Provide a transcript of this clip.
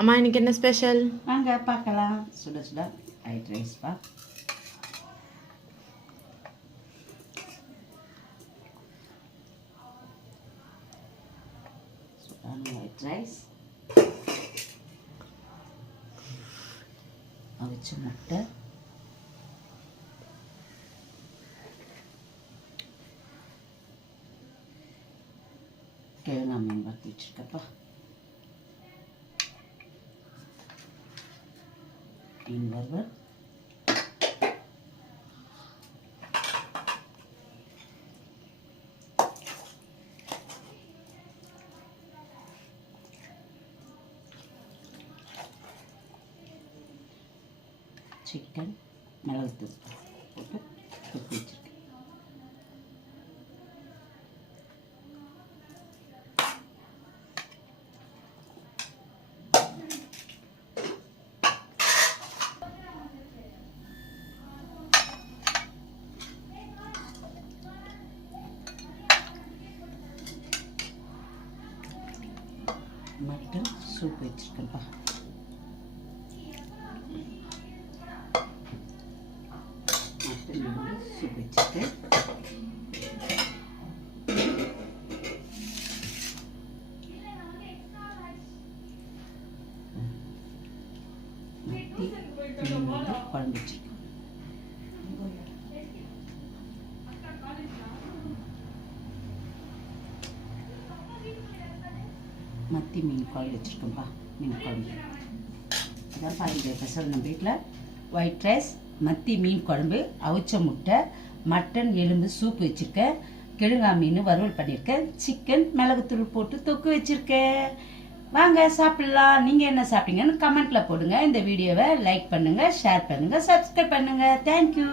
அம்மா இன்னைக்கு என்ன ஸ்பெஷல்? வாங்க பார்க்கலாம். சுட சுட ஒயிட் ரைஸ் பா. சுடான ஒயிட் ரைஸ், அவிச்ச முட்டை, கிழங்கா மீன் வறுத்து வச்சுருக்கப்பா. மீன் வறுவல், சிக்கன் மிளகுத்தூள் போட்டு கொத்தி வச்சுருக்கேன். மட்டன் சூப் வச்சுருக்கேன்ப்பா. மட்டன் சூப் வச்சுருக்கேன். மத்தி குழம்பு வச்சுருக்கேன். மத்தி மீன் குழம்பு வச்சுருக்கோம்ப்பா. மீன் குழம்பு இதான் பாருங்க ஸ்பெஷல் நம்ம வீட்டில். ஒயிட் ரைஸ், மத்தி மீன் குழம்பு, அவிச்ச முட்டை, மட்டன் எலும்பு சூப் வச்சுருக்கேன், கிழங்கா மீன் வறுவல் பண்ணியிருக்கேன், சிக்கன் மிளகுத்தூள் போட்டு தொக்கு வச்சுருக்கேன். வாங்க சாப்பிட்லாம். நீங்கள் என்ன சாப்பிட்டீங்கன்னு கமெண்ட்டில் போடுங்க. இந்த வீடியோவை லைக் பண்ணுங்கள், ஷேர் பண்ணுங்கள், சப்ஸ்கிரைப் பண்ணுங்கள். தேங்க்யூ.